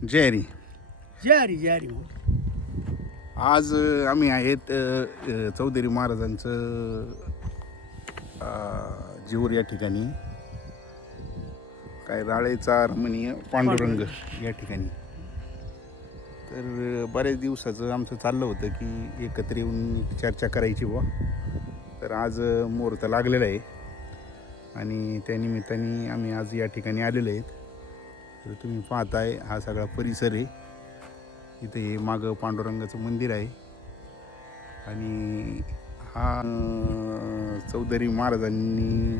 जय हरी. जय हरी जय हरी. आज आम्ही आहेत चौधरी महाराजांचं जीवर या ठिकाणी, काय राळेचा रमणीय पांडुरंग या ठिकाणी. तर बऱ्याच दिवसाचं आमचं चाललं होतं की एकत्र येऊन चर्चा करायची बुवा. तर आज मुहूर्त लागलेला आहे आणि त्यानिमित्ताने आम्ही आज या ठिकाणी आलेलो आहेत. तर तुम्ही पाहताय हा सगळा परिसर आहे. इथे हे मागं पांडुरंगाचं मंदिर आहे आणि हा चौधरी महाराजांनी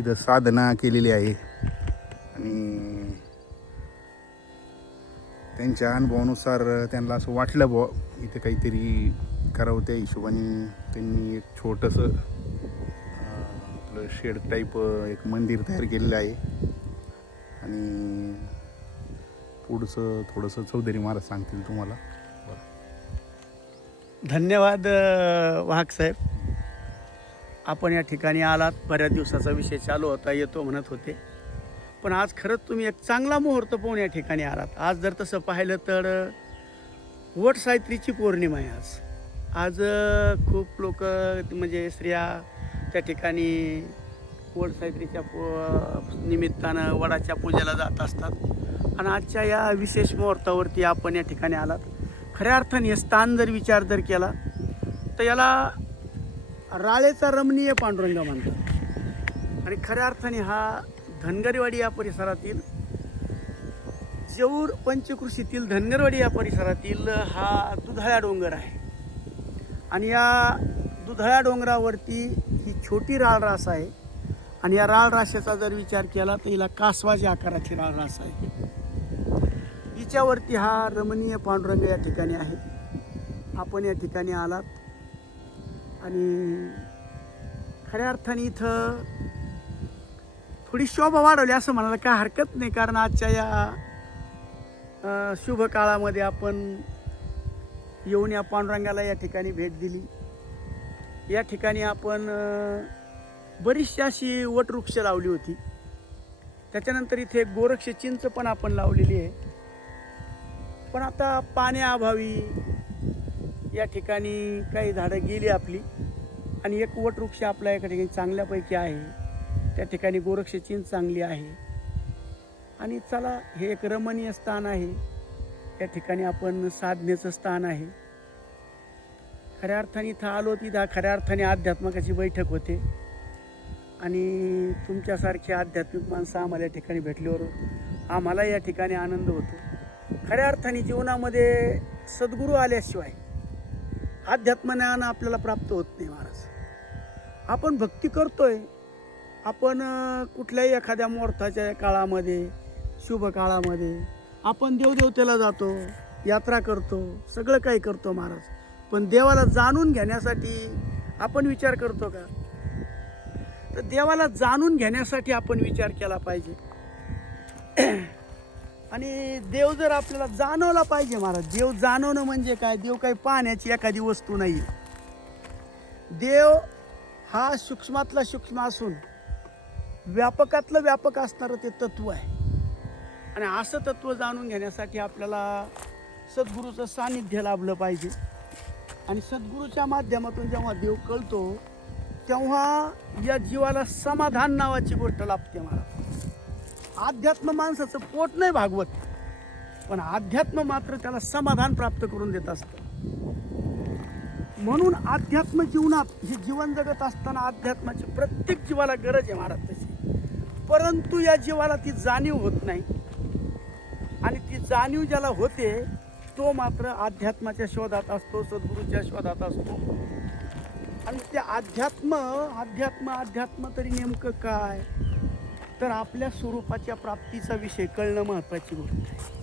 इथं साधना केलेली आहे आणि त्यांच्या अनुभवानुसार त्यांना असं वाटलं बुवा इथे काहीतरी करावं. त्या हिशोबाने त्यांनी एक छोटंसं आपलं शेड टाईप एक मंदिर तयार केलेलं आहे आणि पुढचं थोडंसं चौधरी महाराज सांगतील तुम्हाला. धन्यवाद वाहक साहेब. आपण या ठिकाणी आलात. बऱ्याच दिवसाचा विषय चालू होता, येतो म्हणत होते, पण आज खरंच तुम्ही एक चांगला मुहूर्त पाहून या ठिकाणी आलात. आज जर तसं पाहिलं तर वट सावित्रीची पौर्णिमा आहे आज. आज खूप लोक म्हणजे स्त्रिया त्या ठिकाणी वट सावित्रीच्या निमित्तानं वडाच्या पूजेला जात असतात आणि आजच्या या विशेष मुहूर्तावरती आपण या ठिकाणी आलात. खऱ्या अर्थाने स्थान जर विचार जर केला तर याला राळेचा रमणीय पांडुरंग म्हणतात आणि खऱ्या अर्थाने हा धनगरवाडी या परिसरातील, जेऊर पंचकृषीतील धनगरवाडी या परिसरातील हा दुधाळ्या डोंगर आहे आणि या दुधाळ्या डोंगरावरती ही छोटी राळ रास आहे आणि या राळ राशेचा जर विचार केला तर हिला कासवाच्या आकाराची राळ रास आहे. हिच्यावरती हा रमणीय पांडुरंग या ठिकाणी आहे. आपण या ठिकाणी आलात आणि खऱ्या अर्थाने इथं थोडी शोभा वाढवली असं म्हणायला काय हरकत नाही, कारण आजच्या या शुभ काळामध्ये आपण येऊन या पांडुरंगाला या ठिकाणी भेट दिली. या ठिकाणी आपण बरीचशी अशी वटवृक्ष लावली होती. त्याच्यानंतर इथे गोरक्ष चिंच पण आपण लावलेली आहे, पण आता पाण्याअभावी या ठिकाणी काही झाडं गेली आपली आणि एक वटवृक्ष आपल्या एका ठिकाणी चांगल्यापैकी आहे. त्या ठिकाणी गोरक्ष चिंच चांगली आहे आणि चला हे एक रमणीय स्थान आहे. या ठिकाणी आपण साधनेचं स्थान आहे. खऱ्या अर्थाने इथं आलो तिथं खऱ्या अर्थाने अध्यात्मकाची बैठक होते आणि तुमच्यासारखी आध्यात्मिक माणसं आम्हाला या ठिकाणी भेटल्यावर आम्हाला या ठिकाणी आनंद होतो. खऱ्या अर्थाने जीवनामध्ये सद्गुरू आल्याशिवाय अध्यात्मज्ञान आपल्याला प्राप्त होत नाही महाराज. आपण भक्ती करतोय, आपण कुठल्याही एखाद्या मुहूर्ताच्या काळामध्ये, शुभ काळामध्ये आपण देवदेवतेला जातो, यात्रा करतो, सगळं काही करतो महाराज, पण देवाला जाणून घेण्यासाठी आपण विचार करतो का? तर देवाला जाणून घेण्यासाठी आपण विचार केला पाहिजे आणि देव जर आपल्याला जाणवला पाहिजे महाराज. देव जाणवणं म्हणजे काय? देव काही पाहण्याची एखादी वस्तू नाही. देव हा सूक्ष्मातला सूक्ष्म असून व्यापकातलं व्यापक असणारं ते तत्व आहे आणि असं तत्व जाणून घेण्यासाठी आपल्याला सद्गुरूचं सानिध्य लाभलं पाहिजे आणि सद्गुरूच्या माध्यमातून जेव्हा देव कळतो तेव्हा या जीवाला समाधान नावाची गोष्ट लाभते महाराज. अध्यात्म माणसाचं पोट नाही भागवत, पण अध्यात्म मात्र त्याला समाधान प्राप्त करून देत असतं. म्हणून अध्यात्म जीवनात हे जीवन जगत असताना अध्यात्माची प्रत्येक जीवाला गरज आहे महाराज तशी, परंतु या जीवाला ती जाणीव होत नाही आणि ती जाणीव ज्याला होते तो मात्र अध्यात्माच्या शोधात असतो, सद्गुरूच्या शोधात असतो. आणि ते अध्यात्म तरी नेमकं काय? तर आपल्या स्वरूपाच्या प्राप्तीचा विषय कळणं महत्त्वाची गोष्ट आहे.